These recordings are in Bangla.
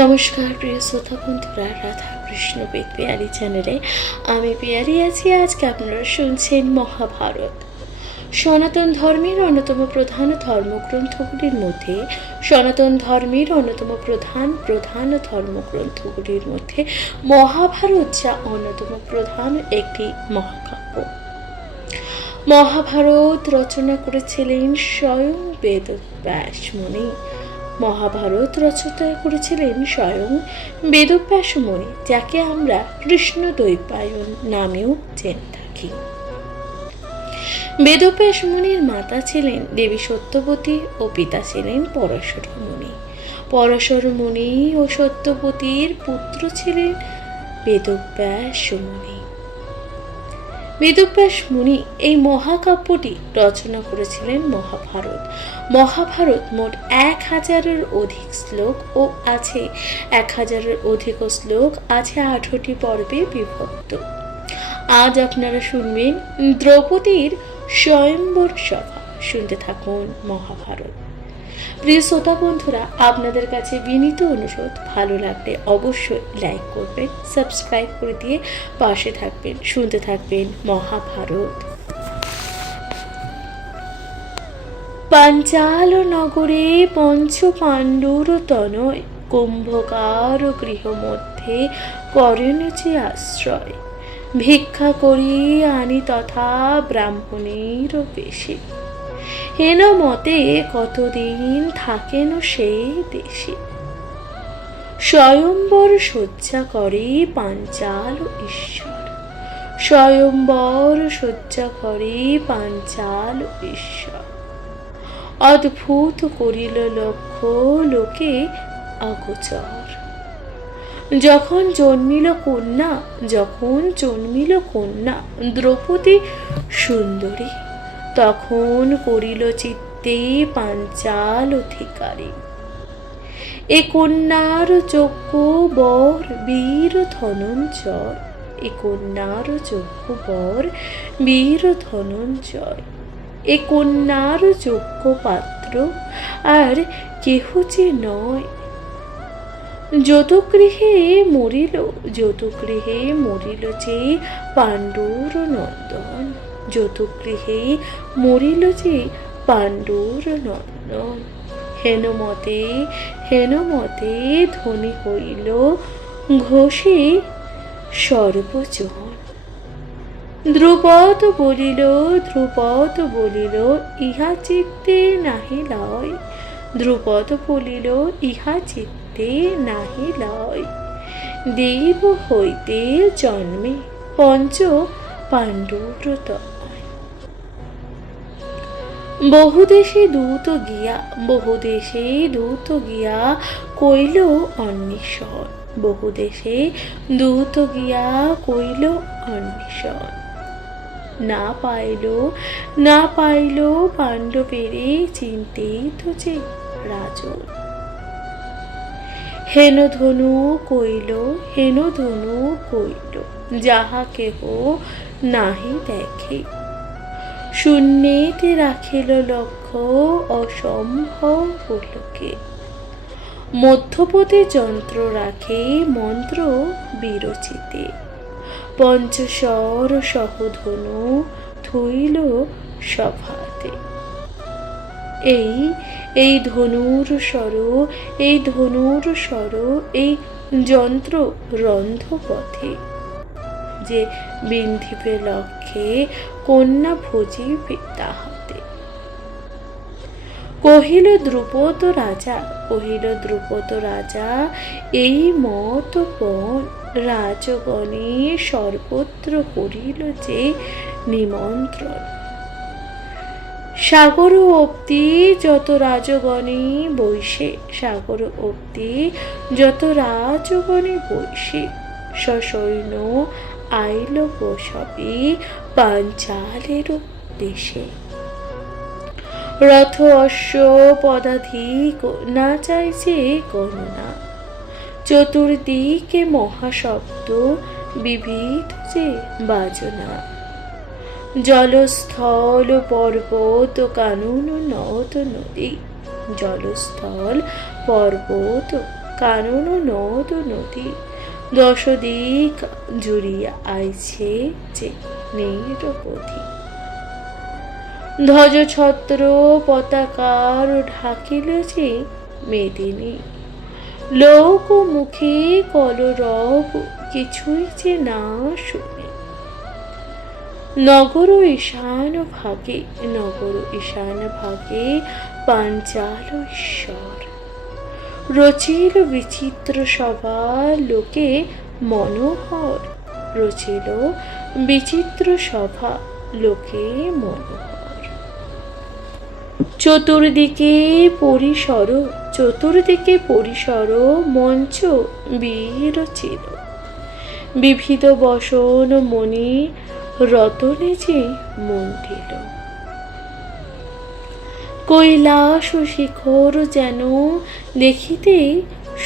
নমস্কার প্রিয় শ্রোতা বন্ধুরা, রাধা কৃষ্ণ বেদ পিয়ারি চ্যানেলে আমি পিয়ারি আছি। আজকে আপনারা শুনছেন মহাভারত। সনাতন ধর্মের অন্যতম প্রধান ধর্মগ্রন্থগুলির মধ্যে মহাভারত যা অন্যতম প্রধান একটি মহাকাব্য। মহাভারত রচনা করেছিলেন স্বয়ং বেদব্যাস মুনি। যাকে আমরা কৃষ্ণদ্বৈপায়ন নামেও জেনে থাকি। বেদব্যাস মুনির মাতা ছিলেন দেবী সত্যবতী ও পিতা ছিলেন পরাশর মুনি। পরাশর মুনি ও সত্যবতীর পুত্র ছিলেন বেদব্যাস মুনি। বেদব্যাস মুনি এই মহাকাব্যটি রচনা করেছিলেন মহাভারত। মহাভারত মোট 1000-এর অধিক শ্লোক ও আছে 1000-এর অধিক শ্লোক আছে 18টি পর্বে বিভক্ত। আজ আপনারা শুনবেন দ্রৌপদীর স্বয়ম্বর সভা। শুনতে থাকুন মহাভারত। প্রিয় শ্রোতা বন্ধুরা, আপনাদের কাছে বিনীত অনুরোধ, ভালো লাগলে অবশ্যই লাইক করবেন, সাবস্ক্রাইব করে দিয়ে পাশে থাকবেন। শুনতে থাকবেন মহাভারত। পাঞ্চাল নগরে পঞ্চ পাণ্ডুর তনয়, কুম্ভকার গৃহ মধ্যে করেন যে আশ্রয়। ভিক্ষা করি আনি তথা ব্রাহ্মণের বেশে, হেন মতে কতদিন থাকেন সেই দেশে। স্বয়ম্বর শয্যা করে পাঞ্চাল ঈশ্বর, স্বয়ম্বর শয্যা করে পাঞ্চাল ঈশ্বর। অদ্ভুত করিল লক্ষ্য লোকে অগোচর। যখন জন্মিল কন্যা দ্রৌপদী সুন্দরী, তখন করিল চিত্তে পাঞ্চাল অধিকারী। এ কন্যার যোগ্য বর বীর ধনঞ্জয়, এ কন্যার যোগ্য বর বীর ধনঞ্জয়। এ কন্যার যোগ্য পাত্র আর কেহ যে নয়। যতগৃহে মরিল যে পাণ্ডুর নন্দন, যতগৃহে মরিল যে পাণ্ডুর নন্দন। হেন মতে ধ্বনি হইল ঘোষে সর্বজন। ধ্রুপদ বলিল ইহা চিত্তে নাহি লয়, ধ্রুপদ বলিল ইহা চিত্তে নাহি লয়। দেব হইতে জন্মে পঞ্চ পাণ্ডুর তনয়। বহুদেশে দূত গিয়া কইল অন্বেষণ, বহুদেশে দূত গিয়া কইল অন্বেষণ। না পাইল পাণ্ডবেরে চিন্তিত যে রাজন। হেন ধনু কইল যাহা কেহ নাহি দেখে। শূন্যেতে রাখিল লক্ষ্য অসম্ভব লোকে। মধ্যপদে যন্ত্র রাখে মন্ত্র বিরচিতে। পঞ্চশর সহধনু থইল সভাতে। এই ধনুর স্বর এই যন্ত্র রন্ধ পথে। যে বিন্ধিবে লক্ষ্যে কন্যা ভজিবে তাহাতে। কহিল দ্রুপদ রাজা এই মত পণ। রাজগণে সর্বত্র করিল যে নিমন্ত্রণ। সাগর অব্দি যত রাজগণে বৈশে, সসৈন্য আইল বসবে পাঞ্চালের দেশে। রথ অশ্ব পদাধিক না চাইছে গণনা। চতুর্দিকে মহাশব্দ বিবিধ যে বাজনা। জলস্থল পর্বত কানন নদ নদী, জলস্থল পর্বত কানন নদ নদী, দশ দিক জুড়িয়া আইছে যে নিরবধি। ধ্বজ ছত্র পতাকার ঢাকিল যে মেদিনী, লোক মুখে কলরব কিছুই যে না শুনে। নগর ঈশান ভাগে, নগর ঈশান ভাগে পাঞ্চাল ঈশ্বর, রচিল বিচিত্র সভা লোকে মনোহর, রচিল বিচিত্র সভা লোকে মনোহর। চতুর্দিকে পরিসর, চতুর্দিকে পরিসর মঞ্চ বিরচিল, বিবিধ বসন মণি রতনে যে মণ্ডিল। কৈলাস শিখর যেন দেখিতে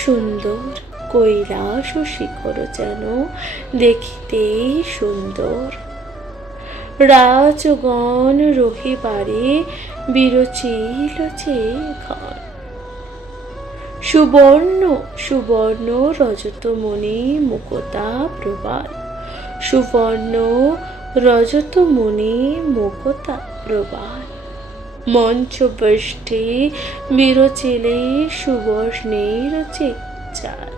সুন্দর, কৈলাস শিখর যেন দেখিতে সুন্দর। রাজগণ রহিবারে বিরচিল যে ঘন, সুবর্ণ সুবর্ণ রজতমণি মুকুতা প্রবাল, সুবর্ণ রজতমণি মুকুতা প্রবাল। মঞ্চ পৃষ্ঠে বিরচিলে সুবর্ণের যে চাল,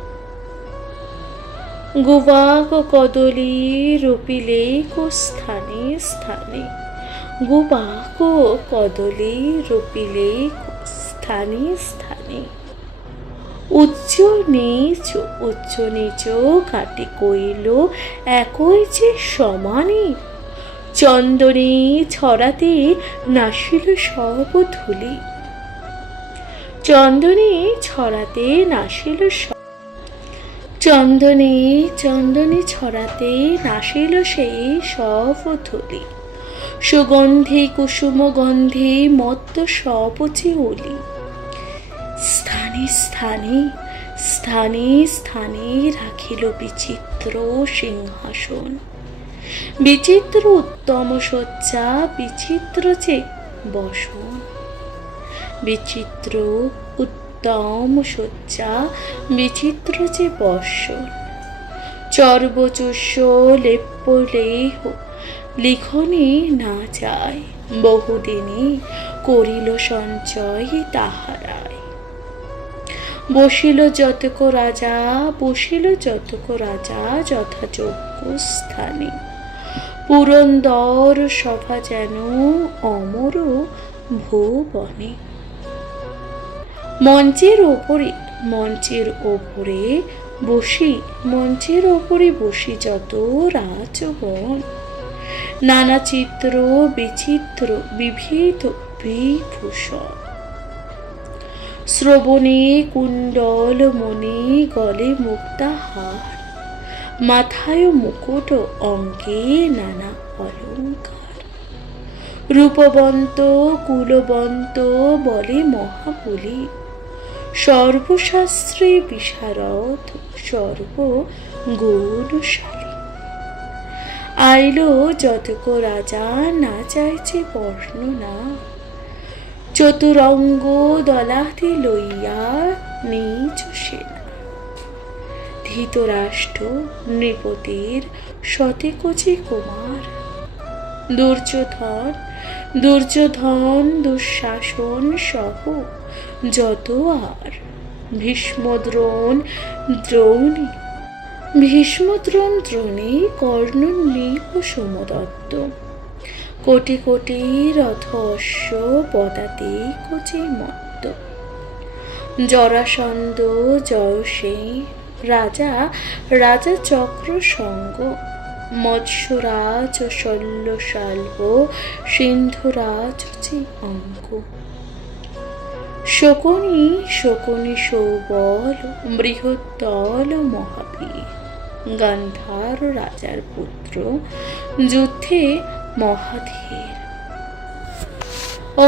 গুবাক কদলী রূপিলে স্থানে স্থানে, গুবাক কদলী রূপিলে স্থানে স্থানে। উচ্চ নিচ, উচ্চ নিচ কাটি কইল একই যে সমানে, চন্দনে ছড়াতে নাসিল সব ধুলি, চন্দনে ছড়াতে নাসিল চন্দনে চন্দনে ছড়াতে নাসিল সেই সব ধুলি। সুগন্ধি কুসুম গন্ধে মত্ত সব যে অলি, স্থানে স্থানে স্থানে স্থানে রাখিল বিচিত্র সিংহাসন, বিচিত্র উত্তম শয্যা বিচিত্র যে বসন, বিচিত্র উত্তম শয্যা বিচিত্র যে বসন। চর্বচুষ্য লেপ্য লেহ লিখনে না যায়, বহুদিনে করিল সঞ্চয় তাহারায়। বসিল যতক রাজা, বসিল যতক রাজা যথাযোগ্য স্থানে, পুরন্দর সভা যেন অমর ভুবনে। মঞ্চের ওপরে, মঞ্চের ওপরে বসি, মঞ্চের ওপরে বসি যত রাজগণ, নানা চিত্র বিচিত্র বিবিধ বিভূষণ। শ্রবণে কুণ্ডল মণি গলে মুক্তাহার, মাথায় মুকুট অঙ্গে নানা অলঙ্কার। রূপবন্ত কুলবন্ত বলে মহাবলী, সর্বশাস্ত্রে বিশারদ সর্ব গুণশালী। আইল যতক রাজা না চাইছে বর্ণনা, চতুরঙ্গ দলাতে লইয়া নিজ সেনা। ধৃতরাষ্ট্র নৃপতির শতেকোটি কুমার, দুর্যোধন দুর্যোধন দুঃশাসন সহ যত আর। ভীষ্মদ্রোণ দ্রোণী, ভীষ্মদ্রোণ দ্রোণী কর্ণ নৃপ সোমদত্ত, কোটি কোটি রথ অশ্ব পদাতে কোচে মত্ত। জরাসন্ধ জয়সেন রাজা, রাজা চক্র সঙ্গ, মৎস্যরাজ শল্য শাল্ব সিন্ধুরাজ যে অঙ্ক। শকুনি শকুনি সৌবল বৃহত্তল মহাবীর, গান্ধার রাজার পুত্র যুদ্ধে মহাধীর।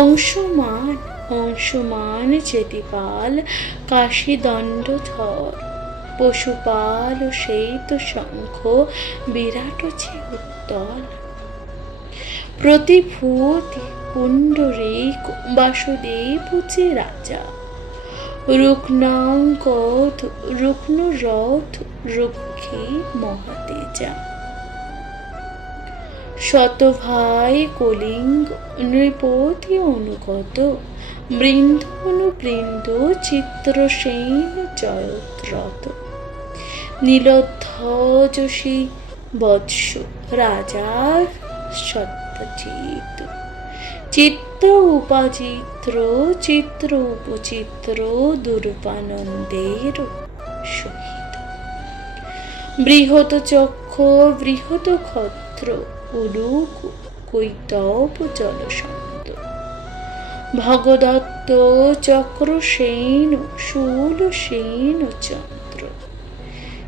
অংশমান অংশমান চেতিপাল কাশীদণ্ডধর, পশুপাল সেই তো শঙ্খ বিরাট যে উত্তল। প্রতিভূতি পুণ্ডরীক বাসুদেব যে রাজা, রুগ্নাঙ্গদ রুগ্ন রথ রক্ষী মহাতেজা। শতভাই কলিঙ্গ নৃপতি অনুগত বৃন্দ অনুবৃন্দ চিত্রসেন জয়দ্রথ। নীলধ্বজসী বৎস রাজা সত্যজিৎ। চিত্র উপাচিত্র চিত্র উপচিত্র দুর্বানন্দের সহিত। বৃহৎ চক্ষ বৃহৎ ক্ষত্র উলুক কৈতব জলসন্ত। ভগদত্ত চক্রসেন শূলসেন চন্দ্র।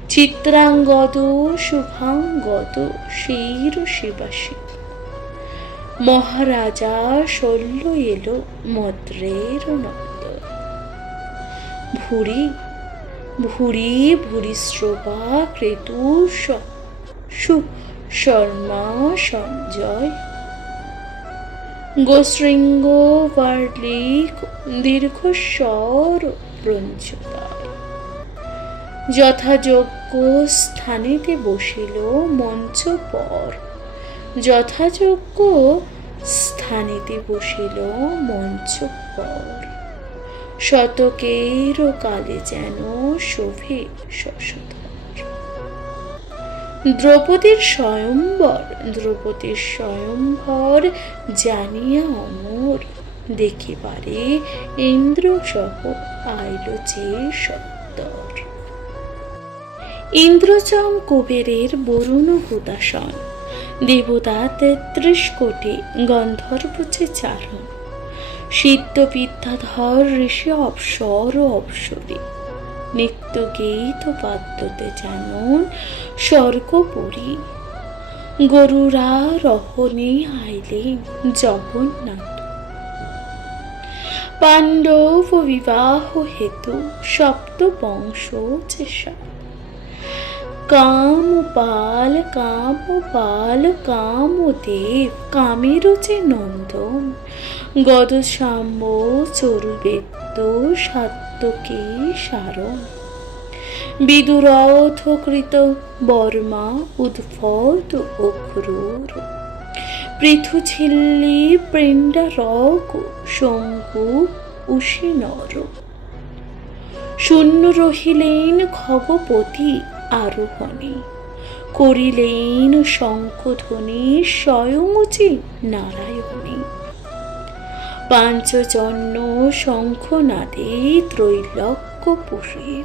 চিত্রাঙ্গদ শুভাঙ্গদ শির শিবাসী। মহারাজা শল্য এলো মদ্রের নন্দ। ভুরি ভুরি ভুরিশ্রবা ক্রেতু শর্মা সঞ্জয়। গোশৃঙ্গ বার্লিক দীর্ঘস্বর প্রঞ্চতায়। যথাযোগ্য স্থানেতে বসিল মঞ্চ পর। যথাযোগ্য স্থানেতে বসিল মঞ্চ পর। শতকের কালে যেন শোভে শশধর। দ্রৌপদীর স্বয়ম্বর দ্রৌপদীর স্বয়ম্বর জানিয়া অমর। দেখিবারে ইন্দ্র সহ আইল যে সত্তর। ইন্দ্রচম কুবেরের বরুণ হুতাসন। দেবতা ৩৩ কোটি গন্ধর্ব যে চারণ। সিদ্ধ বিদ্যাধর ঋষি অপ্সর অপ্সরী। নিত্য গীত বাদ্যতে জানন স্বর্গপুরী। গরুরা রহনে আইলেন জগন্নাথ। পাণ্ডব বিবাহ হেতু সপ্ত বংশ যে সাত। কামপাল কামপাল কামদেব কামের যে নন্দন। গদসাম্য চরুবেদ্য সাত্যকী সারণ। বিদুরথকৃত বর্মা উদ্ভট অক্রূর। পৃথুঝিল্লি প্রেণ্ডারক শঙ্কু উশিনর। শূন্য রহিলেন খগপতি আরোহণে। করিলেন শঙ্খধ্বনি স্বয়ং যে নারায়ণী। পাঞ্চজন্য শঙ্খনাদে ত্রৈলোক্য পুরীর।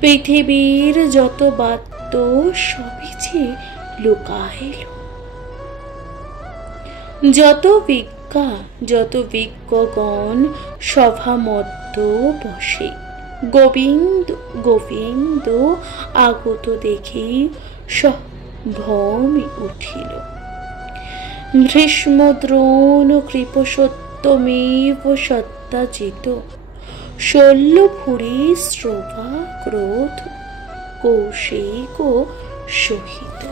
পৃথিবীর যত বাদ্য সবই যে লুকাইল। যত বিজ্ঞগণ সভা মধ্য বসে। গোবিন্দ গোবিন্দ আগত দেখি ভ্রমে উঠিল। ভীষ্ম দ্রোণ কৃপ সত্যমেব সত্যাজিত। শল্য ভুরি শ্রবা ক্রোধ কৌশিক সহিত।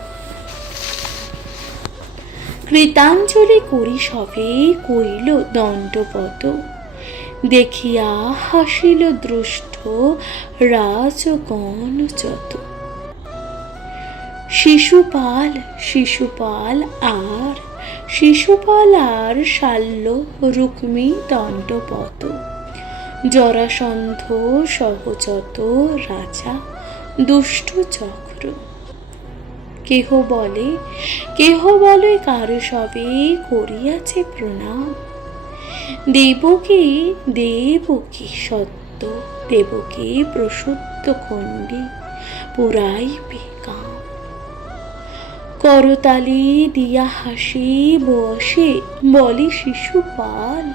কৃতাঞ্জলি করি সবে কইল দণ্ডবত। দেখিয়া হাসিল দৃষ্ট রাজগণ যত। শিশুপাল আর শাল্য রুক্মী দণ্ডবত। জরাসন্ধ সহজত রাজা দুষ্ট চক্র। কেহ বলে কারো সবে করিয়াছে প্রণাম। দেবকী সত্য দেবকী প্রসূত খণ্ডী পুরাইবে কাম। করতালি দিয়া হাসি বসে বলে শিশুপাল।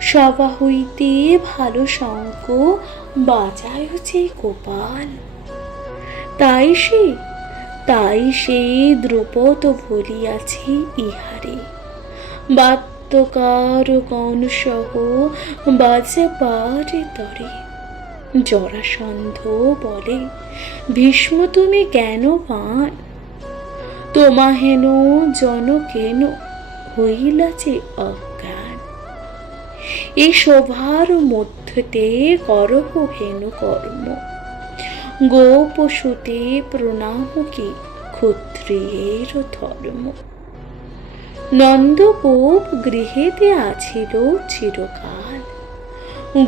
সভা হইতে ভালো শঙ্খ বাজায় যে গোপাল। তাই সে দ্রুপদ বলিয়াছি ইহারে। বাদ্যকার গণ সহ বাজাবারে তরে। জরাসন্ধ বলে ভীষ্ম তুমি জ্ঞানবান। তোমাহেন জন কেন হইলা যে অজ্ঞান। এই শোভার মধ্যতে করহ হেন কর্ম, গোপ সুতে প্রণাম কি ক্ষত্রিয়ের ধর্ম। নন্দগোপ গৃহেতে আছিল চিরকাল,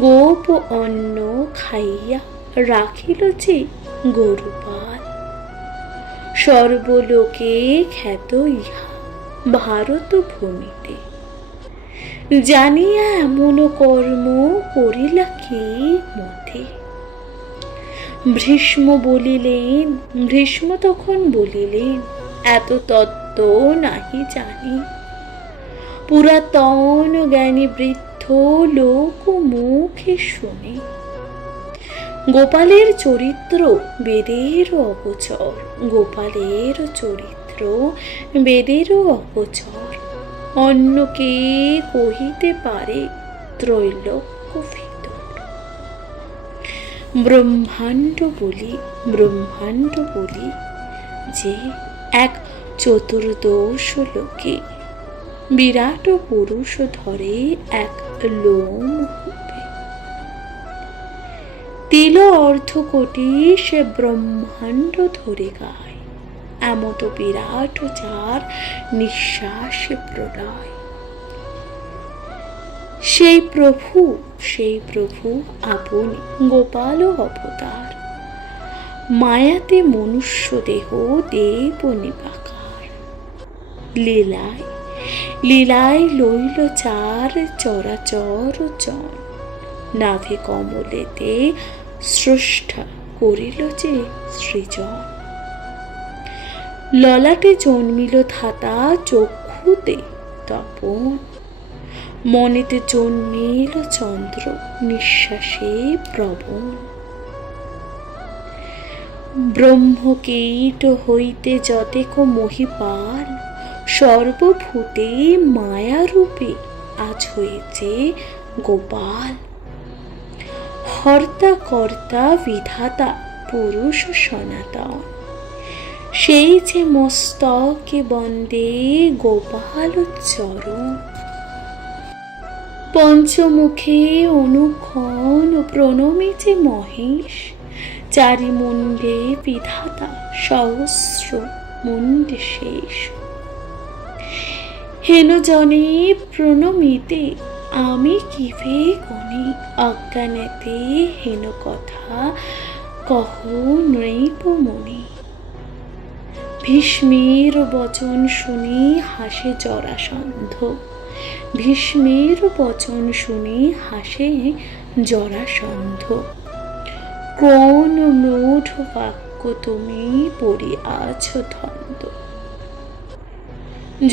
গোপ অন্ন খাইয়া রাখিল যে গরুপাল। সর্বলোকে খ্যাত ইহা ভারত ভূমিতে, জানিয়া এমন কর্ম করিলা কি মতে। ভীষ্ম বলিলেন, ভীষ্ম তখন বলিলেন, এত তত্ত্ব নাহি জানি, পুরাতন জ্ঞানী বৃদ্ধ লোক মুখে শুনে। গোপালের চরিত্র বেদের অগোচর, গোপালের চরিত্র বেদের অগোচর। অন্য কে কহিতে পারে ত্রৈলোক্য ভিতর। ব্রহ্মাণ্ড বলি যে এক চতুর্দশ লোকে, বিরাট পুরুষ ধরে এক লোম রূপে। তিল অর্ধ কোটি সে ব্রহ্মাণ্ড ধরে গায়, এমত বিরাট যার নিঃশ্বাস প্রলয়। সেই প্রভু আপনি গোপাল অবতার, মায়াতে মনুষ্য দেহ দেব নিবাকার। লীলায় লইল চার চরাচর জন, নাভি কমলেতে স্রষ্টা করিল যে সৃজন। ললাটে জন্মিল ধাতা চক্ষুতে তপন, মনেতে জন্মিল চন্দ্র নিঃশ্বাসে প্রবণ। ব্রহ্মকীট হইতে যতেক মহিপাল, সর্বভূতে মায়ারূপে আজ হয়েছে গোপাল। হর্তা কর্তা বিধাতা পুরুষ সনাতন, সেই যে মস্তকে বন্দে গোপাল চরণ। পঞ্চমুখে অনুক্ষণ প্রণমে যে মহেশ, চারি মুন্ডে বিধাতা সহস্র মুন্ডে শেষ। হেন জনে প্রণমিতে আমি কিভে গণি, অজ্ঞানেতে হেন কথা কহ নৃপমণি। ভীষ্মের বচন শুনি হাসে জরাসন্ধ, ভীষ্মের বচন শুনি হাসে জরাসন্ধ। কোন মূঢ় বাক্য তুমি পড়িয়াছ ধন্দ।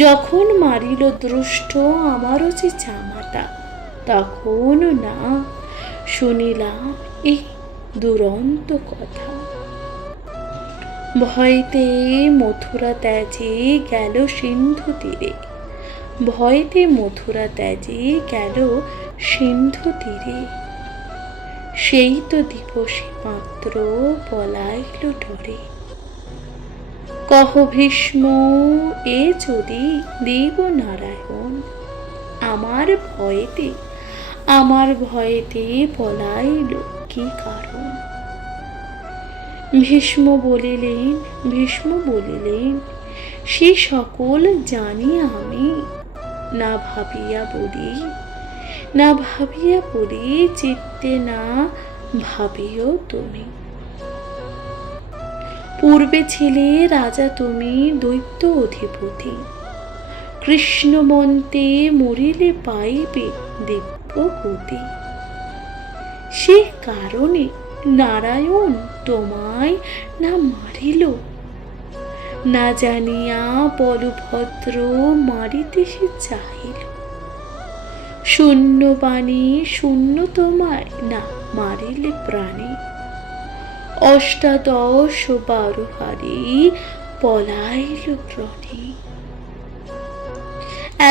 যখন মারিল দৃষ্ট আমারও যে জামাতা, তখন না শুনিলাম এই দুরন্ত কথা। ভয়তে মথুরা ত্যাজে গেল সিন্ধু তীরে, ভয়তে মথুরা ত্যাজে গেল সিন্ধু তীরে। সেই তো দিবসে মাত্র পলাইল ডরে। কহ ভীষ্ম এ যদি দেব নারায়ণ, আমার ভয়েতে পলাইল কি কারণ। ভীষ্ম বলিলেন সে সকল জানি আমি, না ভাবিয়া বলি চিত্তে না ভাবিও তুমি। পূর্বে ছিলে রাজা তুমি দৈত্য অধিপতি, কৃষ্ণ মন্তে মরিলে পাইবে দিব্য গতি। সে কারণে নারায়ণ তোমায় না মারিল, না জানিয়া বলভদ্র মারিতে সে চাহিল। শূন্য বাণী শূন্য তোমায় না মারিলে প্রাণী, অষ্টাদশ 12 হারি পলাইল রণে।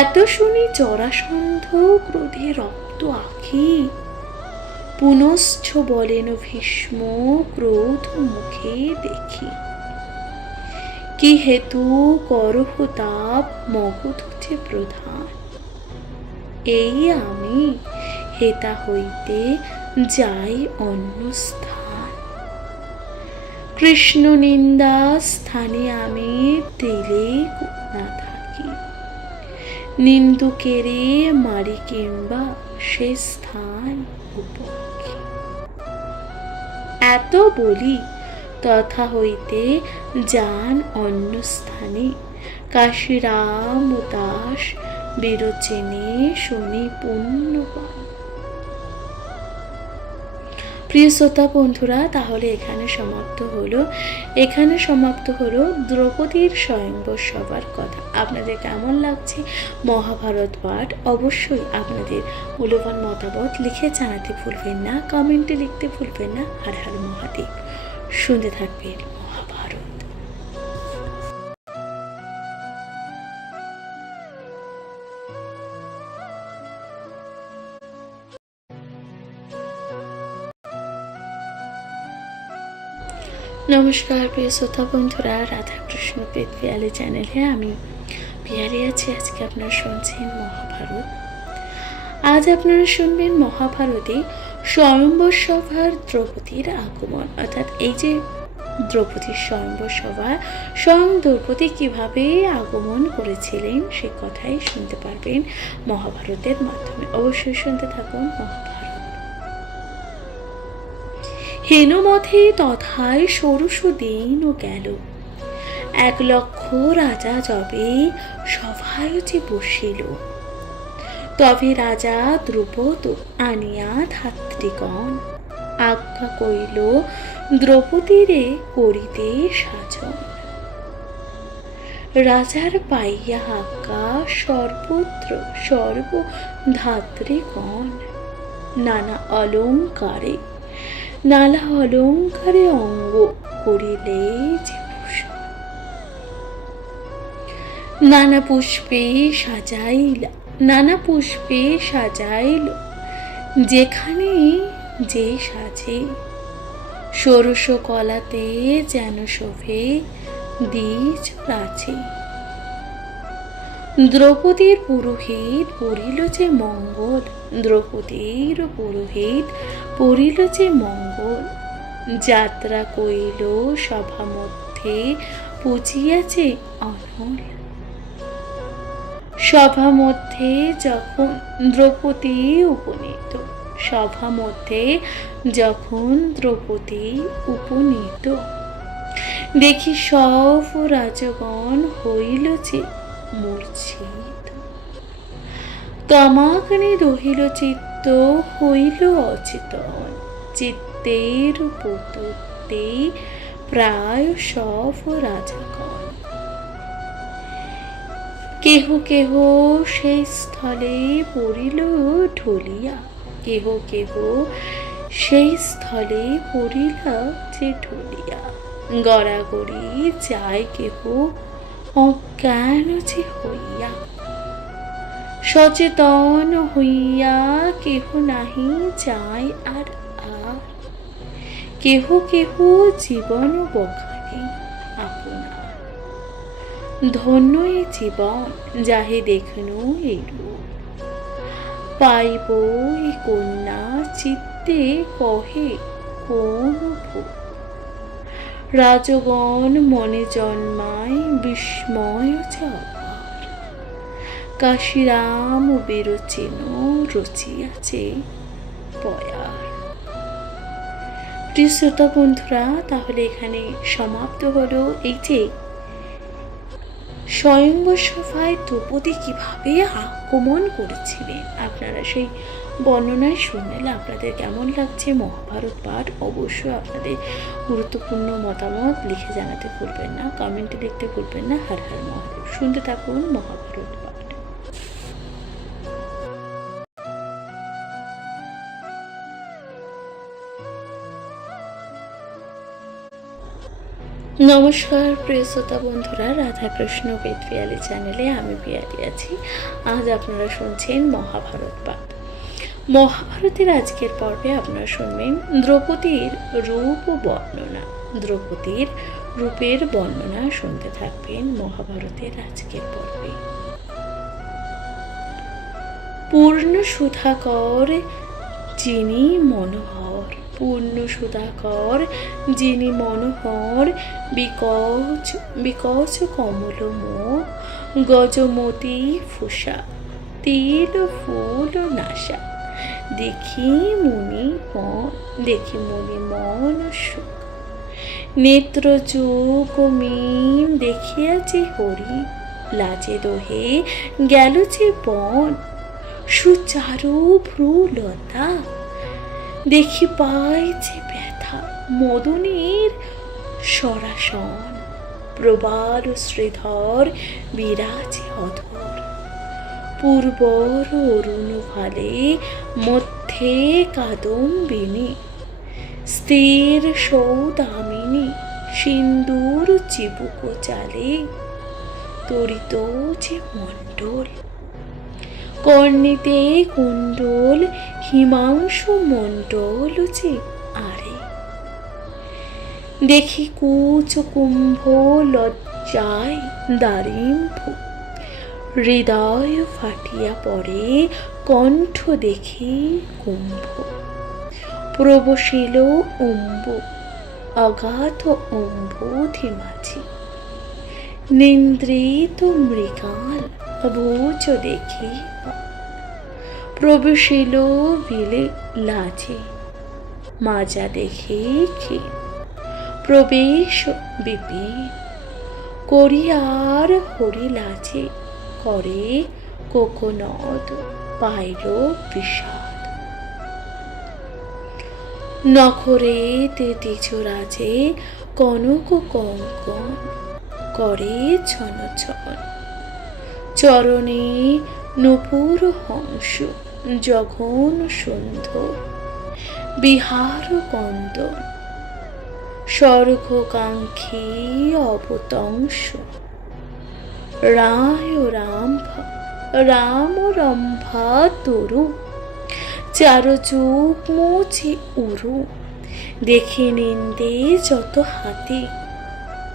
এত শুনি জরাসন্ধ ক্রোধে রক্ত আখি, পুনশ্চ বলেন ভীষ্ম ক্রোধ মুখে দেখি। কি হেতু করহ তাপ মগধ যে প্রধান, এই আমি হেতা হইতে যাই অন্য স্থান। কৃষ্ণ নিন্দা স্থানে আমি দিলে না থাকি, নিন্দুকেরে মারি কিংবা সে স্থান উপেক্ষি। এত বলি তথা হইতে যান অন্য স্থানে, কাশীরাম দাস বিরোচিনে শুনি পুণ্য পান। প্রিয় শ্রোতা বন্ধুরা, তাহলে এখানে সমাপ্ত হলো দ্রৌপদীর স্বয়ংবর সভার কথা। আপনাদের কেমন লাগছে মহাভারত পাঠ? অবশ্যই আপনাদের মূল্যবান মতামত লিখে জানাতে ভুলবেন না, কমেন্টে লিখতে ভুলবেন না। হর হর মহাদেব। শুনতে থাকবেন মহাভারত। নমস্কার প্রিয় শ্রোতা বন্ধুরা, রাধাকৃষ্ণ পেট পিয়ালি চ্যানেলে আমি পিয়ালি আছি। আজকে আপনারা শুনছেন মহাভারত। আজ আপনারা শুনবেন মহাভারতে স্বয়ংবর সভার দ্রৌপদীর আগমন, অর্থাৎ এই যে দ্রৌপদীর স্বয়ংবর সভা, স্বয়ং দ্রৌপদী কিভাবে আগমন করেছিলেন সে কথাই শুনতে পারবেন মহাভারতের মাধ্যমে। অবশ্যই শুনতে থাকুন মহাভারত। হেনমথে তথায় ষোড়শ দিন ও গেল, 1,00,000 রাজা যবে সভায় যে বসিল, তবে রাজা দ্রুপদ আনিয়া ধাত্রীগণ আজ্ঞা কইল দ্রৌপদীরে করিতে সাজন। রাজার পাইয়া আজ্ঞা সর্বত্র সর্বধাত্রীগণ নানা অলঙ্কারে অঙ্গ করিলে যে ভূষণ, নানা পুষ্পে সাজাইল যেখানে যে সাজে, ষোড়শ কলাতে যেন শোভে দ্বিজ আছে। দ্রৌপদীর পুরোহিত পড়িল যে মঙ্গল, যাত্রা কইল সভা মধ্যে পুজিয়াছে অনল। সভা মধ্যে যখন দ্রৌপদী উপনীত, দেখি সব রাজগণ হইল যে মূর্ছিত, তমাগ্নি রহিল চিত্ত হইল অচেতন। চিত্তের পতুতে প্রায় সব রাজগণ, কেহ সেই স্থলে পড়িল ঢলিয়া, গড়াগড়ি যায় কেহ অজ্ঞান যে হইয়া, সচেতন হইয়া কেহ নাহি যায় আর কেহ জীবন বখানে আপনার। ধন্য এই জীবন যাহে দেখনু এই রূপ, পাইব এই কন্যা চিত্তে কহে কোন ভূপ। রাজগণ মনে জন্মায় বিস্ময় যাবার, কাশীরাম বিরোচিন রচিয়াছে পয়ার। প্রিয় শ্রোতা বন্ধুরা, তাহলে এখানে সমাপ্ত হলো এই যে স্বয়ংবর সভায় দ্রৌপদী কিভাবে আগমন করেছিলেন। আপনারা সেই বর্ণনায় শুনলেন। আপনাদের কেমন লাগছে মহাভারত পাঠ? অবশ্যই আপনাদের গুরুত্বপূর্ণ মতামত লিখে জানাতে ভুলবেন না, কমেন্টে লিখতে ভুলবেন না। হর হর মহাদেব। শুনতে থাকুন মহাভারত পাঠ। নমস্কার প্রিয় শ্রোতা বন্ধুরা, রাধাকৃষ্ণ পেট পিয়ালি চ্যানেলে আমি পিয়ালি আছি। আজ আপনারা শুনছেন মহাভারত পাঠ। মহাভারতের আজকের পর্বে আপনারা শুনবেন দ্রৌপদীর রূপের বর্ণনা শুনতে থাকবেন মহাভারতের আজকের পর্বে। পূর্ণ সুধাকর যিনি মনোহর, পূর্ণ সুধাকর, যিনি মনোহর, বিকচ বিকচ কমল মুখ, গজমতি ফুসা, তিল ফুল নাসা, দেখি মনি মন সুখ, নেত্র চোখ মিম দেখিয়াছে হরি, লাজে দোহে গেল যে বন, সুচারু ভ্রুলতা, দেখি পাইছে ব্যথা মদনের সরাসন, প্রবাল শ্রীধর বিরাজে অধর, পূর্বর অরুণ ভালে মধ্যে কাদম্বিনী, স্থির সৌদামিনী, সিন্দুর চিবুক চালে, তরিত যে মণ্ডল, কর্ণিতে কুণ্ডল, হিমাংশু মণ্ডল যে আরে, দেখি কুচ কুম্ভ লজ্জায় দারিম্ভ, হৃদয় ফাটিয়া পড়ে কণ্ঠ দেখি কুম্ভ, প্রবশিল অম্বু অগাধ অম্বুধি মাঝি, নিন্দ্রিত মৃগাল ভুজ দেখি, প্রবেশিল বিলে লাজে মাজা দেখি ক্ষীণ, প্রবেশ বিপিন করিয়ার হরি লাজে, করে কোকনদ পাইল বিষাদ, নখরে তেজরাজে কনক কঙ্কন, করে ছন ছন, চরণে নূপুর হংস, জঘন সুন্দর, বিহার কন্দন, স্বর্গকাঙ্ক্ষী অবতংশ, রাম রম্ভা তরু, চারযুগ মুছে উরু, দেখে নিন্দে যত হাতে,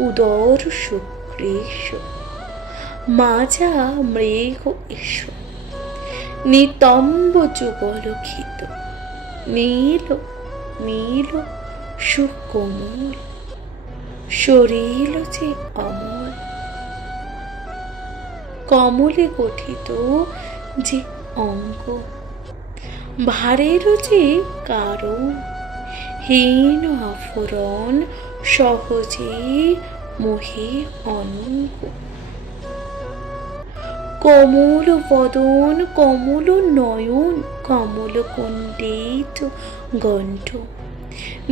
উদর শুক্রেশ, মাজা মৃগ এস, নিতম্ব যুগলক্ষিত, নীল নীল সুকোমল, শরীর যে অমল, কমলে গঠিত যে অঙ্গ, ভারের যে কারণ, হীন আফরণ সহজে মোহে অনঙ্গ, কমল বদন কমল নয়ন, কমল কুণ্ডিত গণ্ড,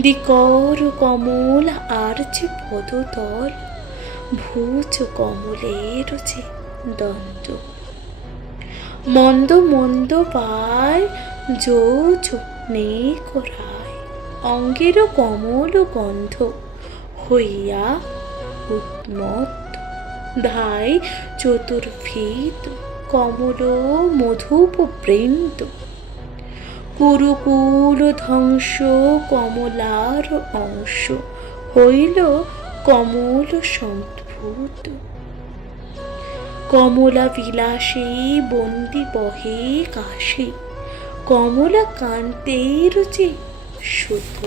দিকর কমল আর যে পদতল, ভুজ কমলের যে দন্ত, মন্দ মন্দ পায় যোজ নেক রায়, অঙ্গের কমল গন্ধ হইয়া উন্মত্ত, ধায় চতুর্ভীত কমল মধুপ বৃন্দ, কুরুকুল ধ্বংস কমলার অংশ, হইল কমল সম্ভূত, কমলা বিলাসে বন্দি বহে কাশে, কমলা কান্তের যে শুধু।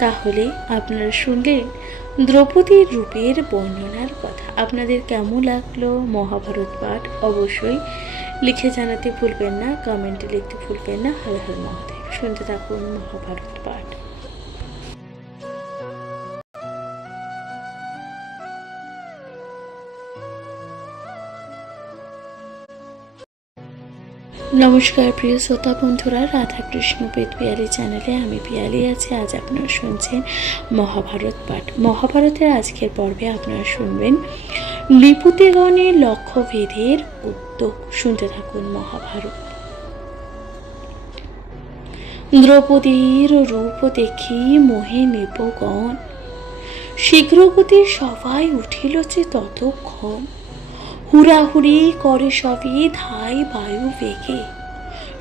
তাহলে আপনারা শুনলেন দ্রৌপদীর রূপের বর্ণনার কথা। আপনাদের কেমন লাগলো মহাভারত পাঠ অবশ্যই লিখে জানাতে ভুলবেন না, কমেন্টে লিখতে ভুলবেন না। হর হর মহাদেব। শুনতে থাকুন মহাভারত পাঠ। নমস্কার প্রিয় শ্রোতা বন্ধুরা, রাধাকৃষ্ণ পেট পিয়ালি চ্যানেলে আমি পিয়ালি আছি। আজ আপনারা শুনছেন মহাভারত পাঠ। মহাভারতের আজকের পর্বে আপনারা শুনবেন নৃপতিগণের লক্ষ্যভেদের উদ্যোগ। শুনতে থাকুন মহাভারত। দ্রৌপদীর রূপ দেখি মোহে নৃপগণ, শীঘ্রগতির সবাই উঠিল যে ততক্ষণ, হুড়াহুড়ি করে সবে ধাই বায়ু বেগে,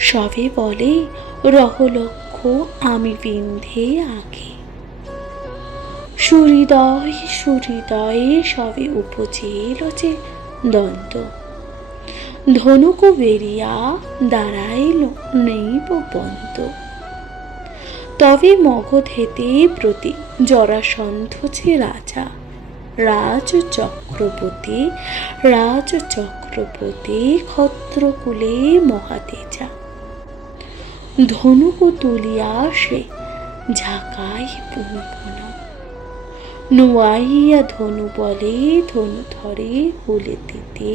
সবে বলে রহলক্ষ্য আমি বিন্ধে আগে, সুহৃদয়ে সবে উপজেল যে দ্বন্দ্ব, ধনুক বেরিয়া দাঁড়াইল নৈব বন্ত। তবে মগধ হেতে প্রতি জরাসন্ধ যে রাজা, রাজ চক্রবর্তী, রাজ চক্রবর্তী ক্ষত্রকুলে মহাতেজা। ধনুক তুলিয়া সে ঝাঁকাই পুনঃ, নুয়াইয়া ধনু বলে ধনু ধরে হুলে দিতে।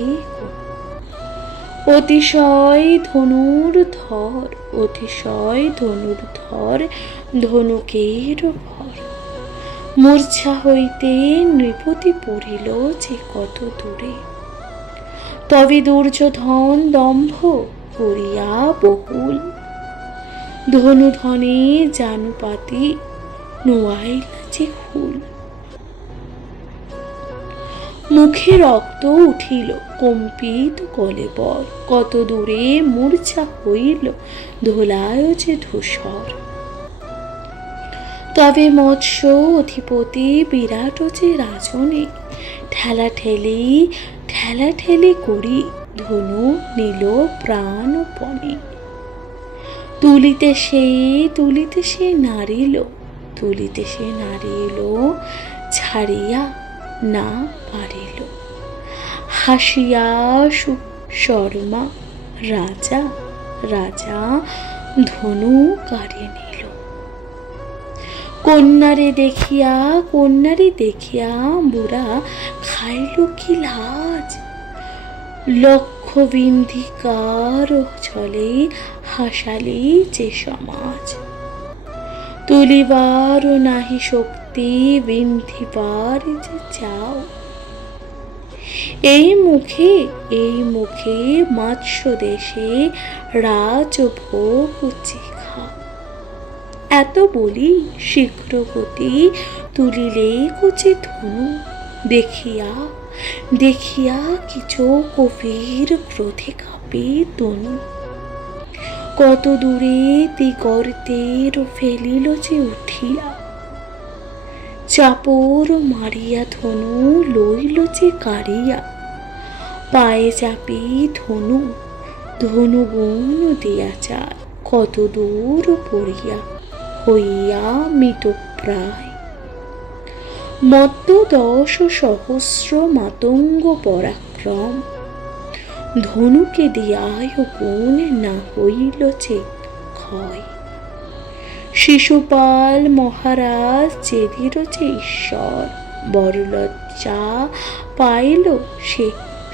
অতিশয় ধনুর ধর, অতিশয় ধনুর ধর, ধনুকের ভর। মূর্ছা হইতে নৃপতি পড়িল যে কত দূরে। তবে দুর্যোধন দম্ভ করিয়া বহুল, ধনুধনে জানুপাতি নুয়াইলা যে হুল। মুখে রক্ত উঠিল কম্পিত কলেবর, কত দূরে মূর্ছা হইল ধোলায় যে ধূসর। তবে মৎস্য অধিপতি বিরাট যে রাজনে, ঠেলাঠেলি ঠেলাঠেলি করি ধনু নিল প্রাণপণে। তুলিতে সে নারিল, তুলিতে সে নারিল, ছাড়িয়া না পারিল। হাসিয়া সুশর্মা রাজা, রাজা ধনু কাড়ি নিল। কন্যারে দেখিয়া, কন্যারে দেখিয়া বুড়া খাইল কি লাজ। লক্ষ বিন্ধিকার ছলে হাসালি যে সমাজ। তুলিবার নাহি শক্তি, বিন্ধিবার যে চাও। এই মুখে মৎস্য দেশে রাজভোগ চিখা। এত বলি শীঘ্র গতি তুলিলে কুচি ধনু। দেখিয়া দেখিয়া কিছু কবির ক্রোধে কাঁপে তনু। কত দূরে দিগর্তের ফেলিল যে উঠিয়া। চাপর মারিয়া ধনু লইল যে কাড়িয়া। পায়ে চাপি ধনু, ধনু গুণ দিয়া চার, কত দূর পড়িয়া হইয়া মৃতপ্রায়। মত্ত 10 সহস্র মাতঙ্গ পরাক্রম, ধনুকে দিয়ায় গুণ না হইল যে ক্ষয়। শিশুপাল মহারাজ চেদির যে ঈশ্বর, বড় লজ্জা পাইল সে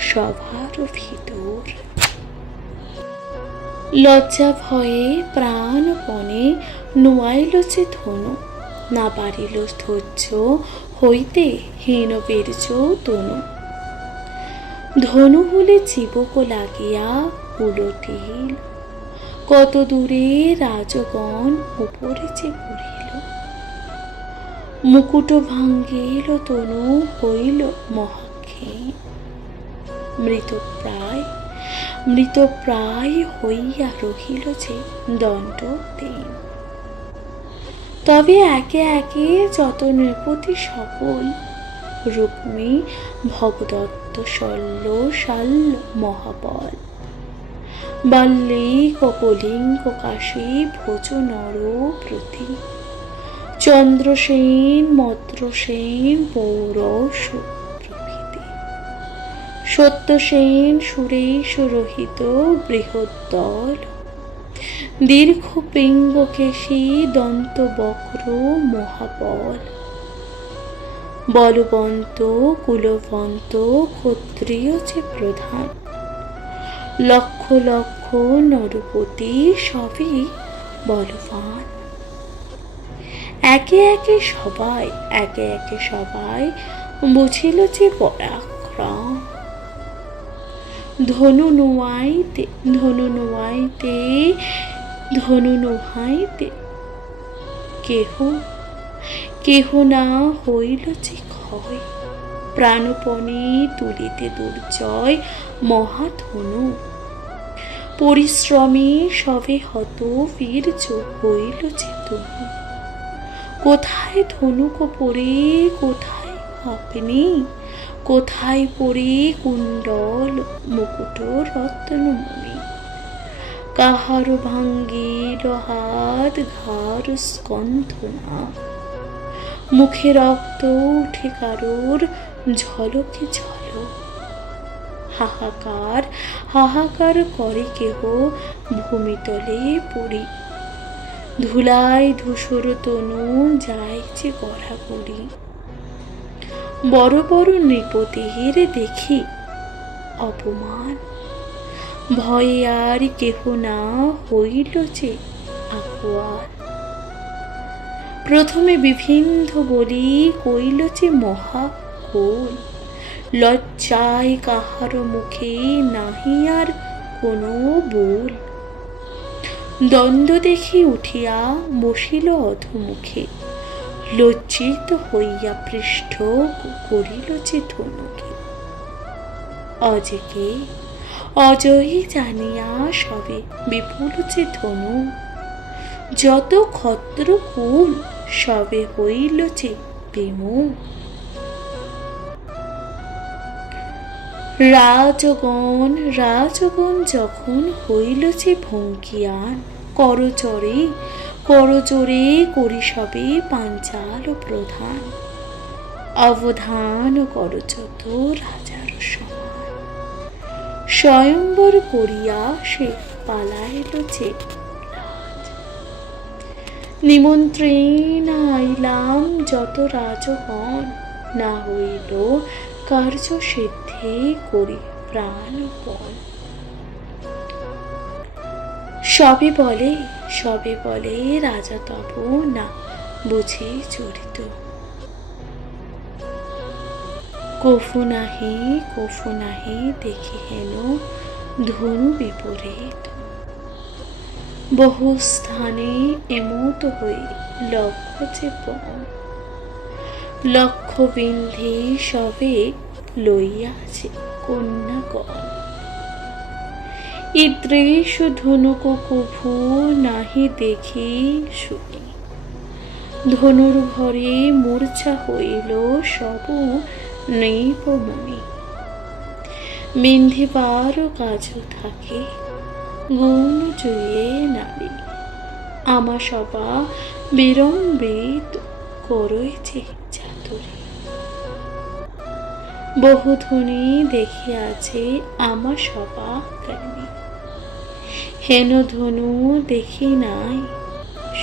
সভার ভিতর। লজ্জা ভয়ে প্রাণপণে নুয়াইল যে ধনু। না পারিল ধৈর্য হইতে হীন বীর্য তনু। ধনু হলে চিবক লাগিয়া উলটিল, কত দূরে রাজগণ উপরে যে পড়িল। মুকুট ভাঙ্গিল তনু হইল মহাক্ষীণ, মৃতপ্রায় হইয়া রহিল যে দণ্ডহীন। তবে একে একে যত নৃপতি সকল, রুক্মী ভগদত্ত শল্য শাল্য মহাবল। বাল্লিক কলিঙ্গ কাশী ভোজ নর প্রতি। চন্দ্রসেন মদ্রসেন পৌরস প্রভৃতি। সত্যসেন সুরেশ রহিত বৃহদ্দল। দীর্ঘ পিঙ্গকেশী দন্ত বক্র মহাবল। বলবন্ত কুলবন্ত ক্ষত্রিয় যে প্রধান। লক্ষ লক্ষ নরপতি সবই বলবান। একে একে সবাই বুঝিল যে পরাক্রম। ধনু নোহাইতে কেহ না হইল যে ক্ষয়। প্রাণপণে তুলিতে দুর্জয় মহাধনু। পরিশ্রমে সবে হত বীর্য হইল যে তনু। কোথায় ধনুক পড়ে কোথায় আপনি, কোথায় পড়ে কুণ্ডল মুকুট রত্নমণি, কাহার ভাঙ্গিল হাত ঘাড় স্কন্ধনা, মুখে রক্ত উঠে কারোর ঝলকে ঝলক, হাহাকার হাহাকার করে কেহ ভূমিতলে পড়ি, ধুলায় ধূসর তনু যাইছে গড়াগড়ি। বড় বড় নৃপতির দেখি অপমান, ভয়ে আর কেহ না হইল যে আকুয়ার। প্রথমে বিভিন্ন বলি কইল যে মহাকোল, লজ্জায় কাহার মুখে নাহি আর কোনো বোল। দ্বন্দ্ব দেখি উঠিয়া বসিল অধোমুখে, লজ্জিত হইয়া পৃষ্ঠ করিল যে ধনুকে। অজেকে অজয়ী জানিয়া সবে বিপুল যে ধনু, যত ক্ষত্রকুল সবে হইল যে বিমুখ। রাজগণ রাজগণ যখন হইল যে ভঙ্গিয়ান, করচরে করজোরে করি সবে পাঞ্চাল প্রধান, অবধান করযত রাজার সমান। স্বয়ম্বর করিয়া সে পালাইল যে রাজ, নিমন্ত্রণ আইলাম যত রাজগণ, না হইল কার্য সিদ্ধি করি প্রাণপণ। সবে বলে রাজা তব না বুঝে চরিত, কফু নাহি দেখি হেন ধনু বিপরীত। বহু স্থানে এমত হই লক্ষ্য যে পণ, লক্ষ বিন্ধি সবে লইয়াছে কন্যাগণ। ঈদৃশ ধনুক কভু নাহি দেখি শুনি, ধনুর ভরে মূর্ছা হইল সব নৃপমণি। বিন্ধিবার কাজ থাকে গুণ জুয়ে নারী, আমা সবা বিড়ম্বিত করইছে চাতুরী। বহু ধনী দেখিয়াছে আমা সবা জ্ঞানী, হেন ধনু দেখি নাই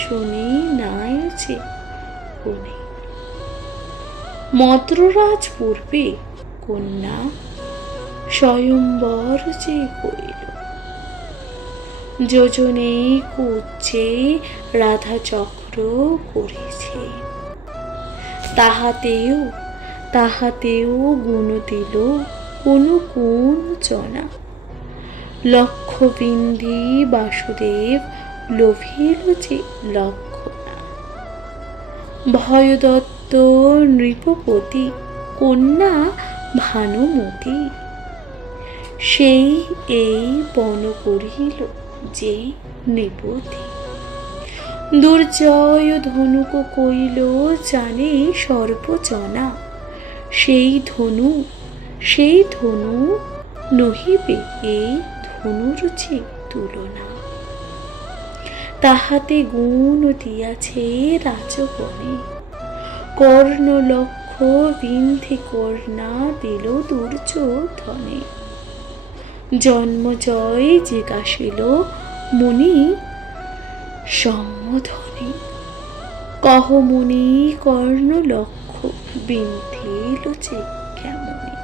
শুনি নাই যে গুণী। মদ্ররাজ পূর্বে কন্যা স্বয়ম্বর যে কইল, যোজনে কুচ্চে রাধা চক্র করেছে। তাহাতেও গুণ দিল কোন কোন জনা, লক্ষ বিন্ধি বাসুদেব লোভিল যে লক্ষণা। ভয়দত্ত নৃপপতি কন্যা ভানুমতি, সেই এই পণ করিল যে নৃপতি। দুর্জয় ধনুক কইল জানে সর্বজনা, সেই ধনু নহিবে এই ধনুর যে তুলনা। তাহাতে গুণ দিয়াছে রাজগণে, কর্ণ লক্ষ বিন্ধি কর্ণা দিল দুর্যোধনে। জন্মজয় জিজ্ঞাসিল মুনি সম্বোধনে, কহ মুনি কর্ণ লক্ষ বিন্ধিল যে কেমনে।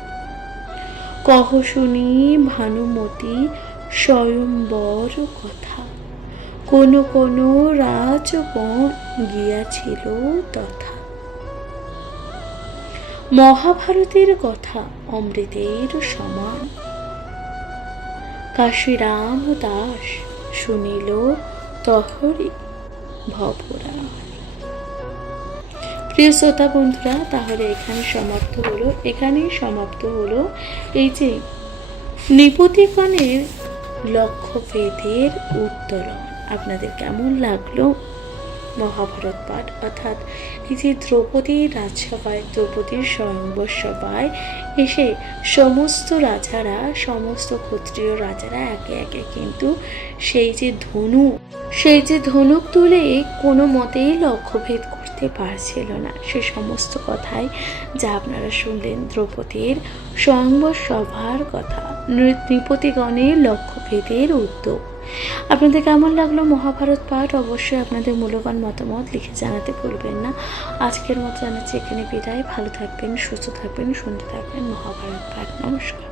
কহ শুনি ভানুমতি স্বয়ম্বর কথা, কোন কোন রাজগণ গিয়াছিল তথা। মহাভারতের কথা অমৃতের সমান, কাশীরাম দাস শুনিল তহরি ভবরান। প্রিয় শ্রোতা বন্ধুরা, তাহলে এখানেই সমাপ্ত হলো এই যে নৃপতিগণের লক্ষ্যভেদের উত্তরণ। আপনাদের কেমন লাগলো মহাভারত পাঠ, অর্থাৎ এই যে দ্রৌপদীর রাজসভায়, দ্রৌপদীর স্বয়ংবর সভায় এসে সমস্ত রাজারা, সমস্ত ক্ষত্রিয় রাজারা একে একে কিন্তু সেই যে ধনুক তুলে কোনো মতেই লক্ষ্যভেদ করতে পারছিল না। সে সমস্ত কথাই যা আপনারা শুনলেন দ্রৌপদীর স্বয়ংবর সভার কথা, নৃপতিগণের লক্ষ্যভেদের উদ্যোগ। আপনাদের কেমন লাগলো মহাভারত পাঠ? অবশ্যই আপনাদের মূল্যবান মতামত লিখে জানাতে ভুলবেন না। আজকের মতো জানাচ্ছি এখানে বিদায়। ভালো থাকবেন, সুস্থ থাকবেন, সুন্দর থাকবেন। মহাভারত পাঠ। নমস্কার।